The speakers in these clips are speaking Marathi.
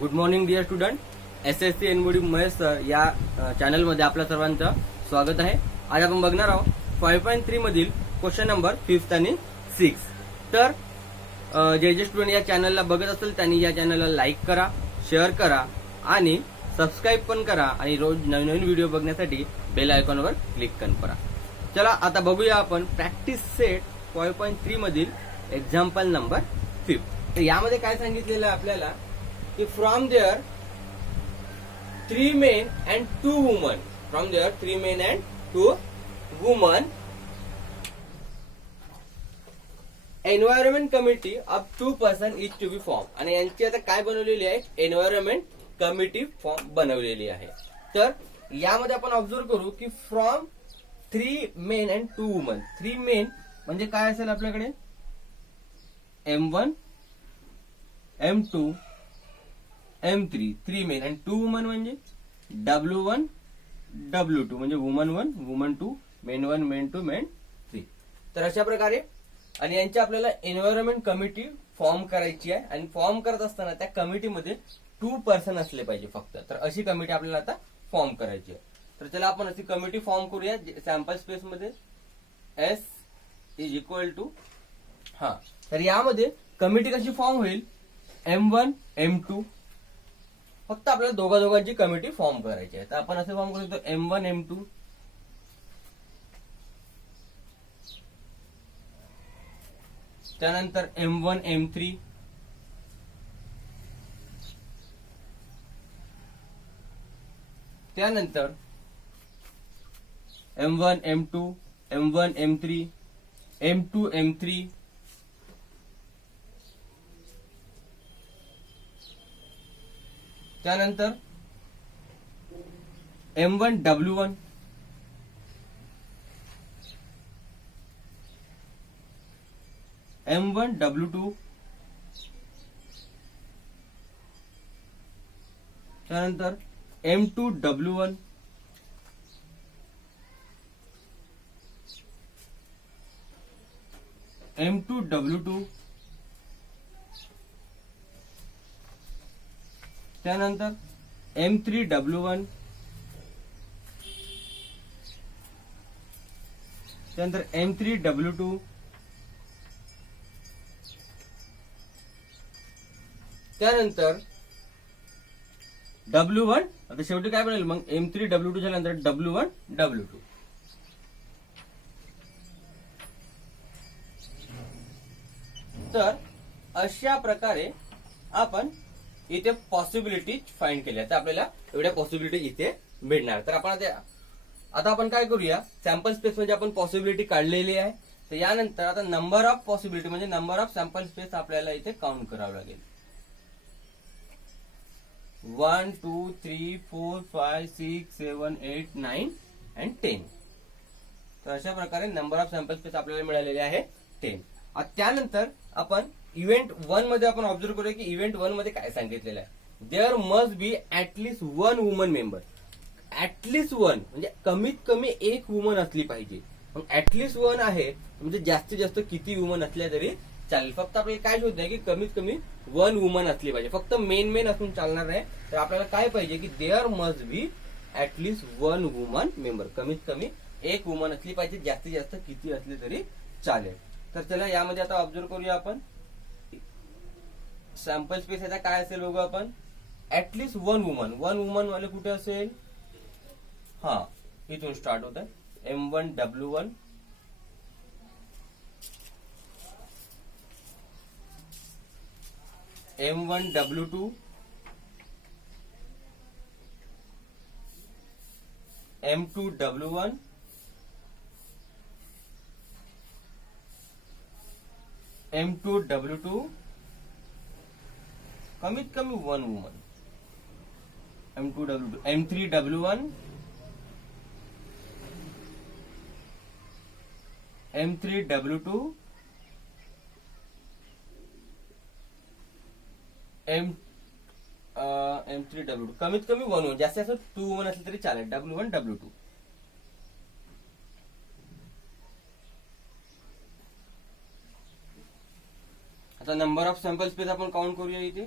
Good morning dear student. SSC एनबोडी महेश सर या चॅनलमध्ये आपल्या सर्वांचं स्वागत आहे. आज आपण बघणार आहोत 5.3 मधील क्वेश्चन नंबर 5 आणि 6. तर जे स्टुडंट या चॅनलला बघत असेल त्यांनी या चॅनलला लाईक करा, शेअर करा आणि सबस्क्राईब पण करा आणि रोज नवीन नवीन व्हिडिओ बघण्यासाठी बेल आयकॉनवर क्लिक करा. चला आता बघूया आपण प्रॅक्टिस सेट 5.3 मधील एक्झाम्पल नंबर 5. तर यामध्ये काय सांगितलेलं आहे आपल्याला की from there 3 men and 2 women, from there 3 men and 2 women, environment committee of 2 person is to be form. आणि यांची आता काय बनवलेली आहे, एन्व्हायरमेंट कमिटी फॉर्म बनवलेली आहे. तर यामध्ये आपण ऑब्झर्व करू की from 3 men and 2 women. 3 men म्हणजे काय असेल आपल्याकडे, M1 M2 M3, 3 men and 2 women म्हणजे W1 W2 म्हणजे woman 1 woman 2 main 1 main 2 main 3. तर अशा प्रकारे आणि यांची आपल्याला एन्व्हायरमेंट कमिटी फॉर्म करायची आहे. आणि फॉर्म करत असताना त्या कमिटीमध्ये 2 person असले पाहिजे फक्त. तर अशी कमिटी आपल्याला आता फॉर्म करायची आहे. तर चला आपण अशी कमिटी फॉर्म करूया सॅम्पल स्पेस मध्ये. S इज इक्वल टू तर यामध्ये कमिटी कशी फॉर्म होईल, M1 M2. फक्त आपल्याला दोघांची कमिटी फॉर्म करायची आहे. तर आपण असे फॉर्म करू शकतो M1 M2, त्यानंतर M1 M3, त्यानंतर M1 M2 M1 M3 M2 M3, त्यानंतर M1 W1, M1 W2, त्यानंतर M2 W1, M2 W2, त्यानंतर M3 W1, त्यानंतर M3 W2, त्यानंतर W1. आता शेवटी काय बनेल मग, M3 W2 झाल्यानंतर W1 W2. तर अशा प्रकारे आपण इथे पॉसिबिलिटी फाइंड केल्या. तर आपल्याला एवढ्या पॉसिबिलिटी इथे मिळणार. तर आपण आता आपण काय करूया, सॅम्पल स्पेस मध्ये आपण पॉसिबिलिटी काढलेली आहे. तर यानंतर आता नंबर ऑफ पॉसिबिलिटी म्हणजे नंबर ऑफ सॅम्पल स्पेस आपल्याला इथे काउंट करावं लागेल. 1 2 3 4 5 6 7 8 9 and 10. तर अशा प्रकारे नंबर ऑफ सॅम्पल स्पेस आपल्याला मिळालेले आहे 10. त्यानंतर आपण इव्हेंट 1 मध्ये आपण ऑब्झर्व करूया की इव्हेंट 1 मध्ये काय सांगितलेलं आहे, there must be at least 1 woman member. At least 1 म्हणजे कमीत कमी 1 वुमन असली पाहिजे. मग ऍटलीस्ट 1 आहे म्हणजे जास्तीत जास्त किती वुमन असल्या तरी चालेल. फक्त आपल्याला काय शोधणं आहे की कमीत कमी 1 वुमन असली पाहिजे. फक्त मेन असून चालणार नाही. तर आपल्याला काय पाहिजे की there must be at least 1 woman member. कमीत कमी 1 वुमन असली पाहिजे, जास्तीत जास्त किती असले तरी चालेल. तर चला यामध्ये आता ऑब्झर्व करूया आपण सॅम्पल स्पेस याचा काय असेल बघू आपण. At least 1 woman. 1 वुमन वाले कुठे असेल, इथून स्टार्ट होत आहे. M1 W1, M1 W2, M2 W1, M2 W2, कमीत कमी 1 woman. M2 W2, M3 W1, M3 W2, M3 W2 कमीत कमी 1 वुमन, जास्तीत जास्त 2 वुमन असले तरी चालेल. W1 W2. आता number of of sample space आपण काउंट करूया इथे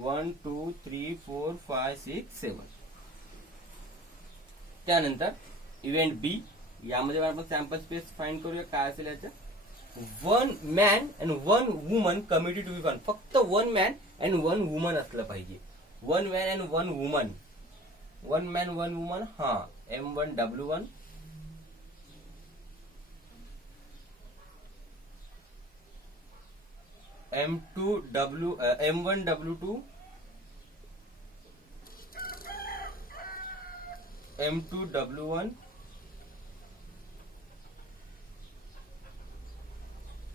1 2 3 4 5 6 7. त्यानंतर इव्हेंट बी, यामध्ये आपण सॅम्पल स्पेस फाइंड करूया. काय असेल याचं, 1 man and 1 woman committee to be form. फक्त 1 मॅन अँड 1 वुमन असलं पाहिजे. 1 man and 1 woman, 1 man 1 woman. हा, M1W1, M1W2, M2W1,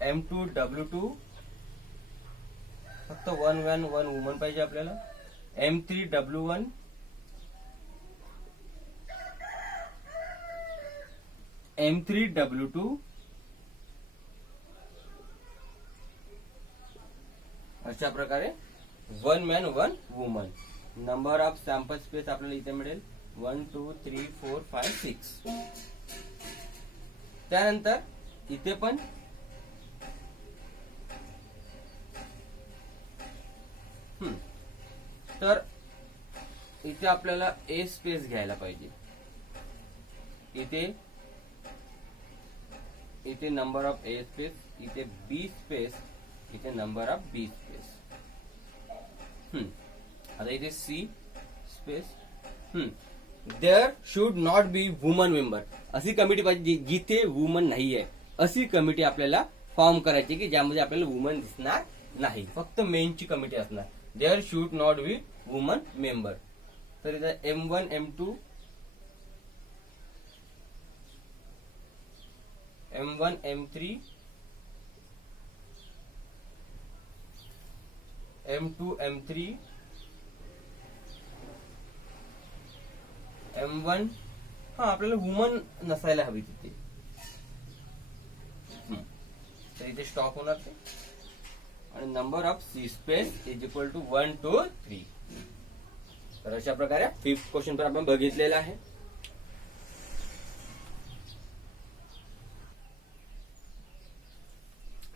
M2W2. फक्त 1 मॅन 1 वुमन पाहिजे आपल्याला. M3W1, M3W2. अशा प्रकारे 1 man 1 woman. Number of sample space आपल्याला इथे मिळेल 1 2 3 4 5 6. त्यानंतर इथे पण तर इथे आपल्याला ए स्पेस घ्यायला पाहिजे. इथे नंबर ऑफ ए स्पेस, इथे बी स्पेस, इथे नंबर ऑफ बी स्पेस. आता इथे C space. There should not be woman member. अशी कमिटी पाहिजे जिथे वुमन नाहीये. अशी कमिटी आपल्याला फॉर्म करायची की ज्यामध्ये आपल्याला वुमन दिसणार नाही, फक्त मेनची कमिटी असणार. There should not be woman member. तर इथे M1 M2 M1 M3 M2 M3 M1. हा, आपल्याला वुमन नसायला हवी तिथे. तर इथे स्टॉप होणार ते. आणि number of C space is equal to 1 2 3. तर अशा प्रकारे 5th क्वेश्चन पण आपण बघितलेला आहे.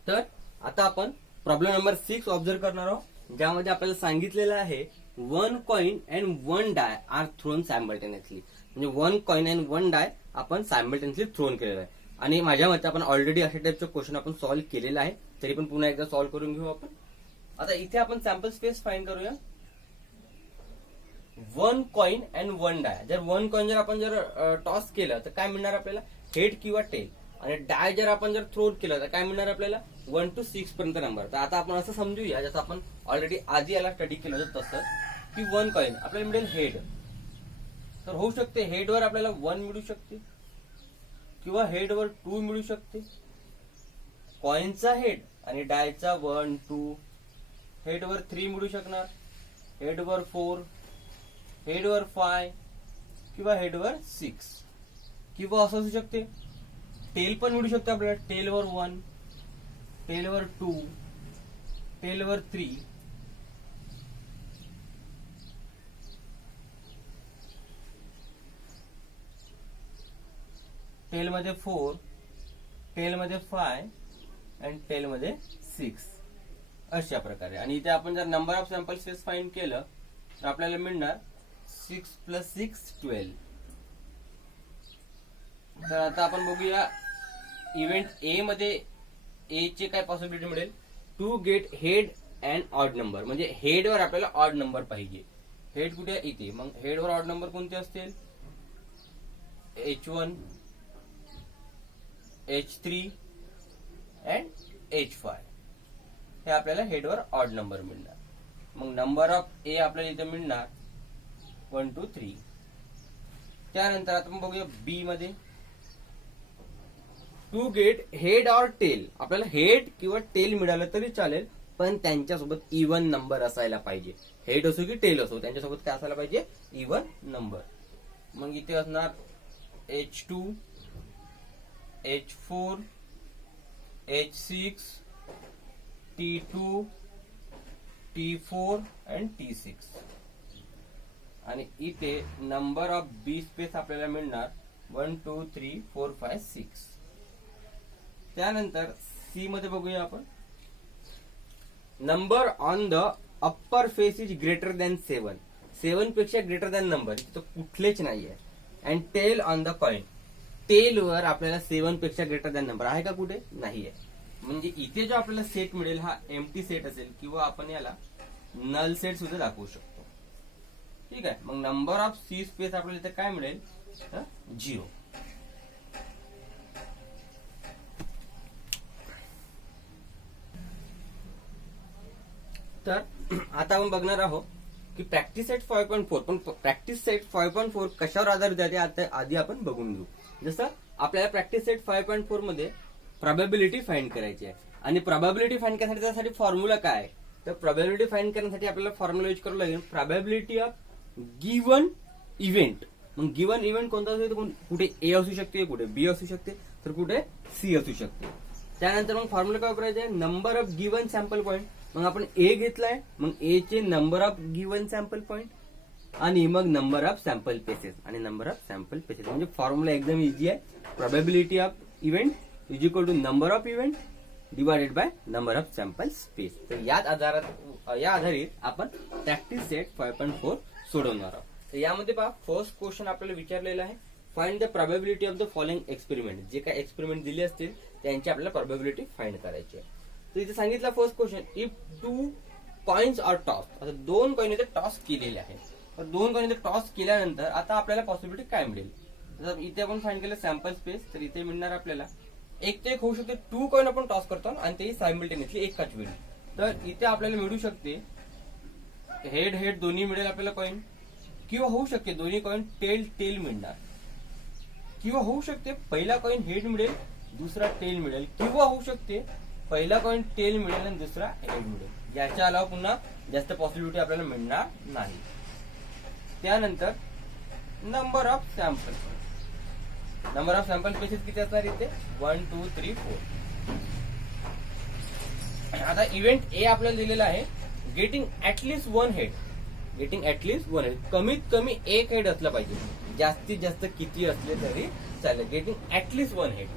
तर आता आपण प्रॉब्लेम नंबर 6 ऑब्झर्व करणार आहोत, ज्यामध्ये आपल्याला सांगितलेलं आहे 1 coin and 1 die are thrown simultaneously. म्हणजे 1 कॉइन अँड 1 डाय आपण सायमल्टेनियसली थ्रोन केलेला आहे. आणि माझ्या मते आपण ऑलरेडी अशा टाइपचं क्वेश्चन आपण सॉल्व्ह केलेला आहे, तरी पण पुन्हा एकदा सॉल्व्ह करून घेऊ आपण. आता इथे आपण सॅम्पल स्पेस फाइंड करूया. 1 कॉइन अँड 1 डाय. जर 1 कॉइन जर आपण टॉस केलं तर काय मिळणार आपल्याला, हेड किंवा टेल. आणि डाय जर आपण थ्रो केलं तर काय मिळणार आपल्याला, 1 to 6 पर्यंत नंबर. तर आता आपण असं समजूया, जसं आपण ऑलरेडी आधी याला स्टडी केलं होतं तसं, की 1 कॉइन आपल्याला मिळेल हेड. तर होऊ शकते हेडवर आपल्याला 1 मिळू शकते किंवा हेडवर 2 मिळू शकते. कॉइनचा हेड आणि डायचा 1 2, हेडवर 3 मिळू शकणार, हेडवर 4, हेडवर 5 किंवा हेडवर 6. किंवा असं असू शकते टेल पण मिळू शकते आपल्याला. टेलवर 1, टेलवर 2, टेलवर 3. टेलमध्ये 4, टेलमध्ये 5 आणि टेलमध्ये 6. अशा प्रकारे. आणि इथे आपण जर number of sample space find केलं तर आपल्याला मिळणार 6 + 6 12. तर आता आपण बघूया इव्हेंट ए मध्ये ए चे काय पॉसिबिलिटी मिळेल, to get head and odd number. म्हणजे हेडवर आपल्याला ऑड नंबर पाहिजे. हेड कुठे, इथे. मग हेडवर ऑड नंबर कोणते असतील, H1, H3 अँड H5. हे आपल्याला हेडवर ऑड नंबर मिळणार. मग नंबर ऑफ ए आपल्याला इथे मिळणार 1 2 3. त्यानंतर आता आपण बघूया बी मध्ये, to get head or tail. आपल्याला हेड किंवा टेल मिळालं तरी चालेल, पण त्यांच्यासोबत इव्हन नंबर असायला पाहिजे. हेड असो की टेल असो, त्यांच्यासोबत काय असायला पाहिजे, इव्हन नंबर. मग इथे असणार H2, H4, H6, T2, T4 and T6. आणि इथे नंबर ऑफ बी स्पेस आपल्याला मिळणार 1 2 3 4 5 6. त्यानंतर सी मध्ये बघूया आपण. Number on the upper face is greater than 7 पेक्षा ग्रेटर दॅन नंबर तो कुठलेच नाहीये. And tail on the coin, tail वर आपल्याला 7 पेक्षा ग्रेटर दॅन नंबर आहे का कुठे, नाहीये. म्हणजे इथे जो आपल्याला सेट मिळेल हा एम्प्टी सेट असेल किंवा आपण याला नल सेट सुद्धा दाखवू शकतो. ठीक आहे. मग नंबर ऑफ सी स्पेस आपल्याला इथे काय मिळेल, 0. तर आता आपण बघणार आहोत की प्रॅक्टिस सेट 5.4, पण प्रॅक्टिस सेट 5.4 कशावर आधारित आहे आता आधी आपण बघून घेऊ. जसं आपल्याला प्रॅक्टिस सेट 5.4 मध्ये प्रोबॅबिलिटी फाइंड करायची आहे. आणि प्रोबॅबिलिटी फाइंड करण्यासाठी त्यासाठी फॉर्म्युला काय आहे, तर प्रोबॅबिलिटी फाइंड करण्यासाठी आपल्याला फॉर्म्युला यूज करावं लागेल प्रोबॅबिलिटी ऑफ गिवन इव्हेंट. मग गिवन इव्हेंट कोणता असू शकतो, कुठे ए असू शकते, कुठे बी असू शकते, तर कुठे सी असू शकते. त्यानंतर मग फॉर्म्युला काय वापरायचा आहे, number of given sample point. मग आपण ए घेतलाय, मग ए चे number of given sample point आणि मग नंबर ऑफ सॅम्पल पेसेस आणि नंबर ऑफ सॅम्पल पेसेस. म्हणजे फॉर्म्युला एकदम इझी आहे. Probability of event is equal to number of event divided by number of sample space. तर या आधारित आपण प्रॅक्टिस सेट 5.4 सोडवणार आहोत. तर यामध्ये पहा फर्स्ट क्वेश्चन आपल्याला विचारलेला आहे, find the probability of the following experiment. जे काही एक्सपेरिमेंट दिले असतील त्यांची आपल्याला प्रोबॅबिलिटी फाइंड करायची आहे. तर इथे सांगितलं first question, if 2 coins are toss. आता 2 कॉइन इथे टॉस केलेले आहेत. तर 2 कॉइन इथे टॉस केल्यानंतर आता आपल्याला पॉसिबिलिटी काय मिळेल, जर इथे आपण फाइंड केलं सॅम्पल स्पेस, तर इथे मिळणार आपल्याला एक ते एक होऊ शकते. 2 कॉइन आपण टॉस करतो आणि तेही सायमल्टेनियसली एकाच वेळी. तर इथे आपल्याला मिळू शकते हेड हेड दोन्ही मिळेल आपल्याला कॉइन, किंवा होऊ शकते दोन्ही कॉइन टेल टेल मिळणार, किंवा होऊ शकते पहिला कॉइन हेड मिळेल दुसरा टेल मिळेल, किंवा होऊ शकते पहिला कॉइन टेल मिळेल आणि दुसरा हेड मिळेल. याच्या अलावा पुन्हा जास्त पॉसिबिलिटी आपल्याला मिळणार नाही. त्यानंतर number of sample, number of sample spaces किती असणार इथे, 1 2 3 4. आता इव्हेंट ए आपल्याला दिलेला आहे, getting at least 1 head, getting at least 1 head, कमीत कमी एक हेड असला पाहिजे, जास्तीत जास्त किती असले तरी चालेल. Getting at least 1 head.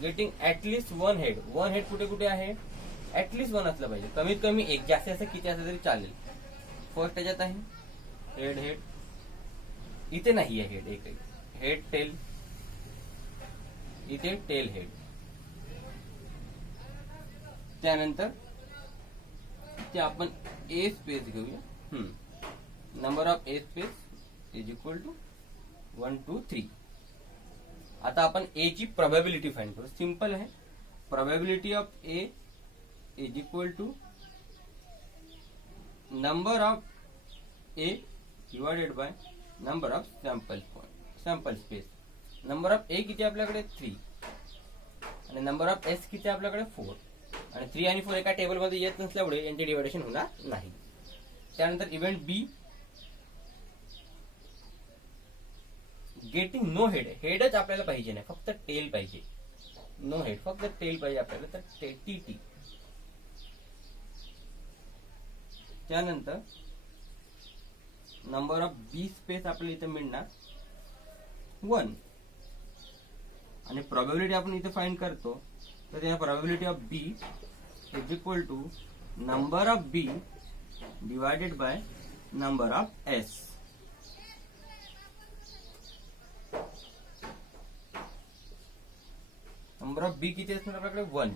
Getting at least 1 head, 1 head कुठे कुठे आहे, ऍटलीस्ट 1 असलं पाहिजे, कमीत कमी एक, जास्तीत जास्त किती असलं तरी चालेल. फर्स्ट त्याच्यात आहे हेड हेड, इथे नाही आहे हेड, एक हेड टेल, इथे टेल हेड. त्यानंतर इथे आपण ए स्पेस घेऊया, number of A space is equal to 1 2 3. आता आपण ए ची प्रोबॅबिलिटी फाइंड करू. सिंपल आहे, probability of A is equal to number of A divided by number of sample space. Number of A किती आपल्याकडे 3 आणि नंबर ऑफ एस किती आपल्याकडे 4. आणि 3 आणि 4 एका टेबलमध्ये येत नसल्यामुळे यांचे डिव्हायडेशन होणार नाही. त्यानंतर इव्हेंट बी, गेटिंग नो हेड, हेडच आपल्याला पाहिजे नाही, फक्त टेल पाहिजे. नो हेड, फक्त टेल पाहिजे आपल्याला, तर टी टी. त्यानंतर नंबर ऑफ बी स्पेस आपल्याला इथे मिळणार 1 आणि प्रोबॅबिलिटी आपण इथे फाइंड करतो, तर त्या probability of B is equal to number of B divided by number of S. Number of B किती असणार आपल्याकडे 1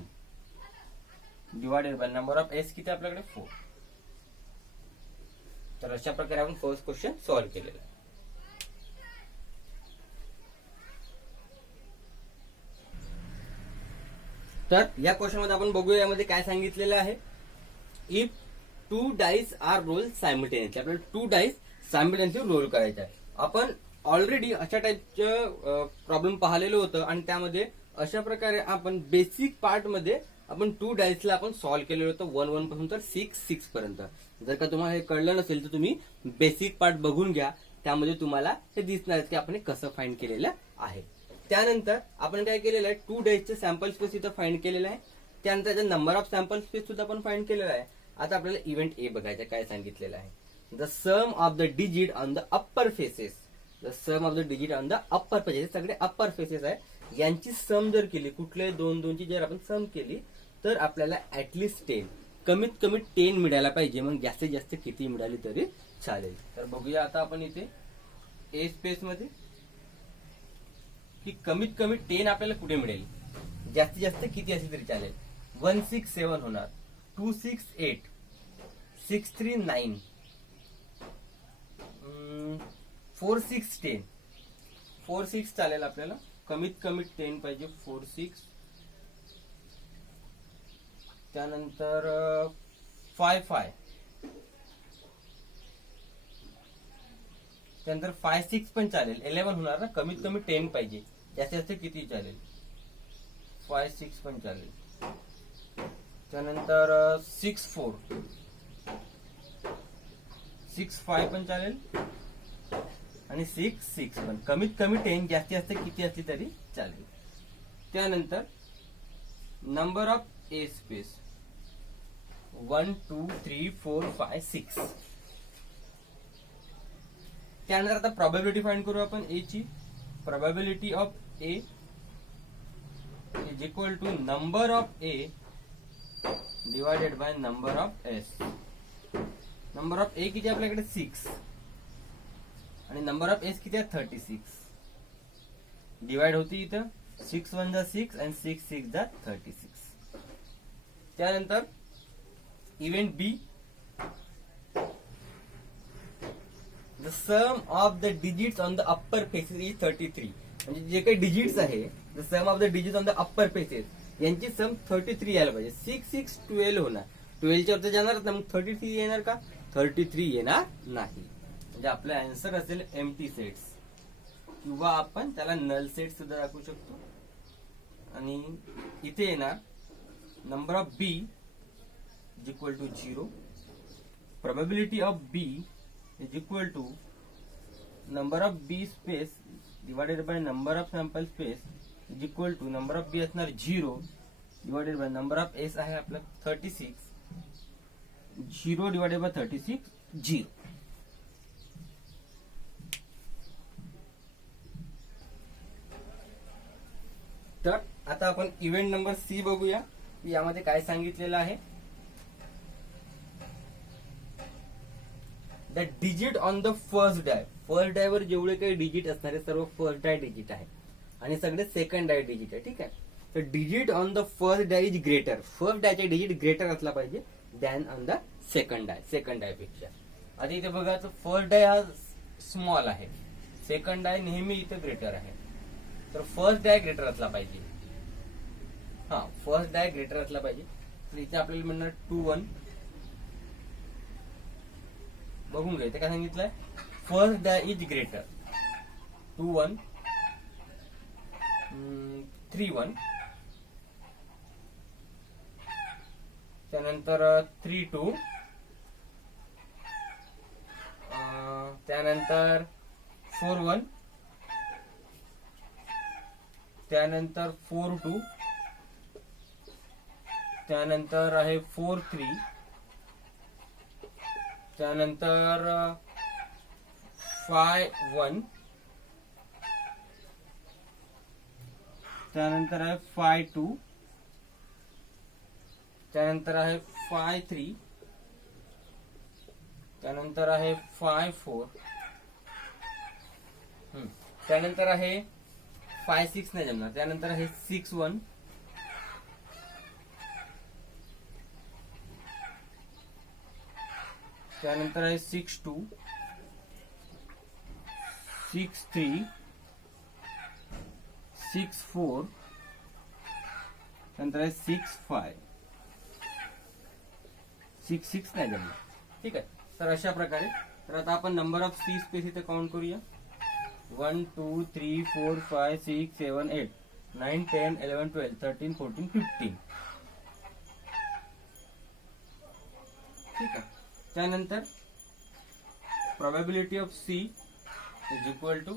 divided by number of S किती आपल्याकडे 4. तर अशा प्रकारे आपण फर्स्ट क्वेश्चन सॉल्व्ह केलेला आहे. तर या क्वेश्चन मध्ये आपण बघूया यामध्ये काय सांगितलेलं आहे. If 2 dice are roll simultaneously, आपल्याला 2 डाईस सायमल्टेनियसली रोल करायचे आहे. आपण ऑलरेडी अशा टाइपचं प्रॉब्लेम पाहिलेलं होतं आणि त्यामध्ये अशा प्रकारे आपण बेसिक पार्ट मध्ये आपण 2 डाईसला आपण सॉल्व्ह केलेलं होतं 1 1 पासून तर 6 6 पर्यंत. जर का तुम्हाला हे कळलं नसेल तर तुम्ही बेसिक पार्ट बघून घ्या, त्यामध्ये तुम्हाला हे दिसणार की आपण हे कसं फाइंड केलेलं आहे. त्यानंतर आपण काय केलेलं आहे, 2 डाईसचे सॅम्पल स्पेस इथं फाइंड केलेलं आहे. त्यानंतर त्याचा नंबर ऑफ सॅम्पल स्पेस सुद्धा आपण फाइंड केलेला आहे. आता आपल्याला इव्हेंट ए बघायचं काय सांगितलेलं आहे, the sum of the digit on the upper faces, the sum of the digit on the upper faces, सगळे अप्पर फेसेस आहे. यांची सम जर केली, कुठल्याही दोन दोनची जर आपण सम केली तर आपल्याला ऍटलिस्ट 10, कमीत कमी 10 मिळायला पाहिजे. मग जास्तीत जास्त किती मिळाली तरी चालेल. तर बघूया आता आपण इथे ए स्पेस मध्ये की कमीत कमी 10 आपल्याला कुठे मिळेल, जास्तीत जास्त किती असली तरी चालेल. 167 होणार, 268, 639, 4610, 46 चालेल आपल्याला. कमीत कमी 10 पाहिजे, 46. त्यानंतर 55, त्यानंतर 56 पण चालेल. 11 होणार ना, कमीत कमी 10 पाहिजे, जास्तीत जास्त किती चालेल, 56 पण चालेल. त्यानंतर 64, 65 पण चालेल आणि 66 पण. कमीत कमी 10, जास्तीत जास्त किती असली तरी चालेल. त्यानंतर नंबर ऑफ ए स्पेस 1 2 3 4 5 6. त्यानंतर आता प्रोबॅबिलिटी फाइंड करू आपण ए ची. Probability of A is equal to number of A divided by number of S. Number of A किती आपल्याकडे 6 आणि नंबर ऑफ एस किती आहे 36. डिवाइड होती इथं 6 1 जा 6 आणि 6 6 जा 36. त्यानंतर event B, the sum of the digits on the upper faces is 33. म्हणजे जे काही डिजिट्स आहे, the sum of the digits on the upper faces यांची सम 33 यायला पाहिजे. 6 6 12 होणार, 12च्या वरती जाणार ना, मग 33 येणार का, 33 येणार नाही. म्हणजे आपलं आन्सर असेल एम्प्टी सेट्स, किंवा आपण त्याला नल सेट सुद्धा दाखवू शकतो. आणि इथे येणार number of B is equal to 0. Probability of B is equal to number of B space divided by number of sample space is equal to number of B असणार 0 divided by number of S आहे आपलं 36. 0 डिवायडेड बाय 36 0. तर आता आपण इव्हेंट नंबर सी बघूया. यामध्ये काय सांगितलेलं आहे. The digit on the first die. First die वर जेवढे काही डिजिट असणारे सर्व फर्स्ट डाय डिजिट आहे आणि सगळे सेकंड डाय डिजिट आहे. ठीक आहे. तर digit on the first die is greater. First डायचे डिजिट ग्रेटर असला पाहिजे than on the second die. Second die पेक्षा आता इथे बघा, फर्स्ट डाय हा स्मॉल आहे, सेकंड डाय नेहमी इथे ग्रेटर आहे. तर फर्स्ट डाय ग्रेटर असला पाहिजे. हा, फर्स्ट डाय ग्रेटर असला पाहिजे. तर इथे आपल्याला म्हणणार 2 1. बघून घ्यायचं काय सांगितलंय, फर्स्ट डाय इज ग्रेटर. 2 1 3 1. त्यानंतर 3 2. त्यानंतर 4 1. त्यानंतर 4 2. त्यानंतर आहे 4 3. त्यानंतर 5 1. त्यानंतर आहे 5 2. त्यानंतर आहे 5 3. त्यानंतर आहे 5 4. त्यानंतर आहे 5 6 नाही जमणार. त्यानंतर आहे 6 1. त्यानंतर आहे 6 2. 6 3. 6 4. त्यानंतर आहे 6 5. 6 6 नाही जमणार. ठीक आहे. तर अशा प्रकारे, तर आता आपण नंबर ऑफ सी स्पेस इथे काउंट करूया. 1 2 3 4 5 6 7 8 9 10 11 12 13 14 15. ठीक आहे. त्यानंतर probability of C is equal to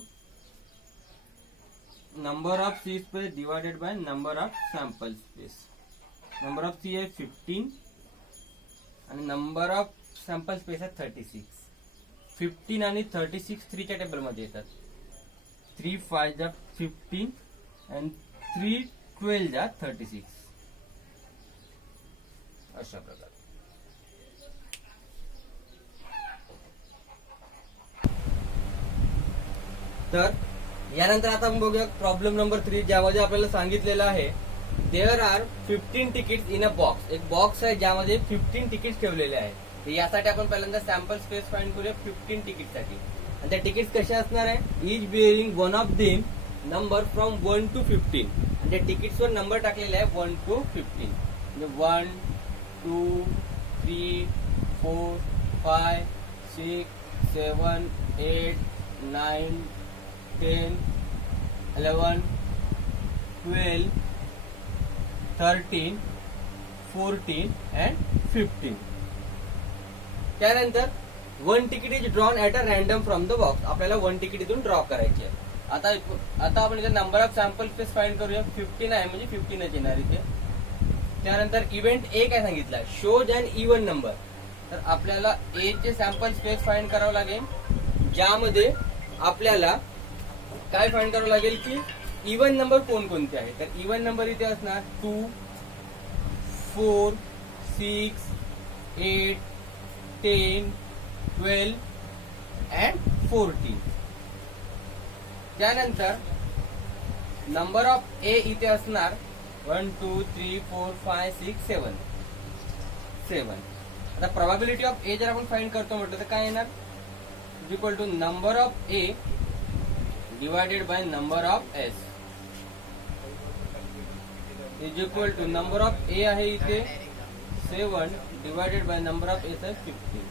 number of C space divided by number of sample space. Number of C आहे 15 आणि नंबर ऑफ सॅम्पल स्पेस आहे 36. 15 आणि 36 3च्या टेबल मध्ये येतात. 3 5 जा 15 अँड 3 12 जा 36 अशा प्रकारे. तर यानंतर आता आपण बघूया प्रॉब्लेम नंबर 3, ज्यामध्ये आपल्याला सांगितलेलं आहे there are 15 tickets in a box. एक बॉक्स आहे ज्यामध्ये 15 तिकीट्स ठेवलेले आहेत. तर यासाठी आपण पहिल्यांदा सॅम्पल स्पेस फाइंड करूया 15 तिकीट साठी. आणि त्या तिकीट्स कशा असणार आहे, each bearing one of them number from 1 to 15. आणि त्या तिकीट्सवर नंबर टाकलेले आहे 1 to 15. म्हणजे 1 2 3 4 5 6 7 8 9 10 11 12 13 14 अँड 15. त्यानंतर 1 ticket is drawn at a random from the box. आपल्याला 1 तिकीट इथून ड्रॉ करायची आहे. आता आपण इथे number of sample space find करूया. 15 आहे म्हणजे 15 येणार इथे. त्यानंतर इव्हेंट ए काय सांगितलं, शोज अँड इव्हन नंबर. तर आपल्याला ए चे सॅम्पल स्पेस फाइंड करावं लागेल, ज्यामध्ये आपल्याला काय फाइंड करावं लागेल की इव्हन नंबर कोणकोणते आहे. तर इव्हन नंबर इथे असणार 2 4 6 8 10 12 अँड 14. त्यानंतर नंबर ऑफ ए इथे असणार 1 2 3 4 5 6 7 7. आता प्रोबॅबिलिटी ऑफ ए जर आपण फाइंड करतो म्हटलं तर काय येणार, equal to number of A divided by number of S is equal to number of A आहे इथे 7 divided by number of S आहे 15.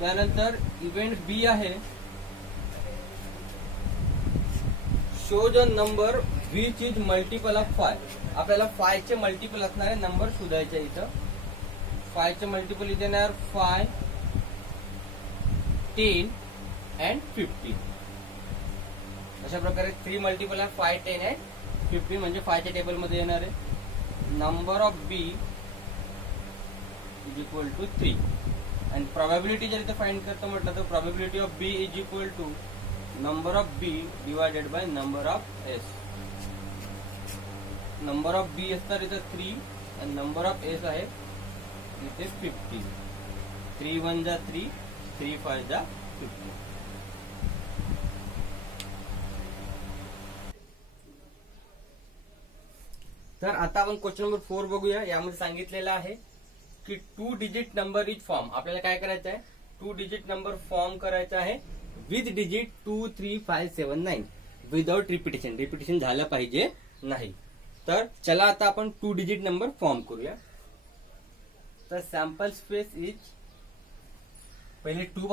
त्यानंतर इव्हेंट बी आहे shows a number which is multiple of 5. आपल्याला 5 चे मल्टिपल असणारे नंबर शोधायचे. इथं 5 चे मल्टिपल इथे येणार 5 10 अँड 15. अशा प्रकारे 3 मल्टिपल आहे 5 10 अँड 15 म्हणजे 5 च्या टेबल मध्ये येणार आहे. Number of B is equal to 3. आणि प्रोबॅबिलिटी जर इथे फाइंड करतो म्हटलं तर probability of B is equal to number of B divided by number of S. Number of B असणार इथं 3 आणि नंबर ऑफ एस आहे इथे 15. 3 1 जा 3 3 5 जा 15. तर आता आपण क्वेश्चन नंबर 4 बघूया. यामध्ये सांगितलेलं आहे की 2 डिजिट नंबर इज फॉर्म. आपल्याला काय करायचं आहे, 2 डिजिट नंबर फॉर्म करायचा आहे with digit 2 3 5 7 9 without repetition. Repetition झालं पाहिजे नाही. तर चला आता आपण 2 डिजिट नंबर फॉर्म करूया. तर सॅम्पल स्पेस इज पहिले 2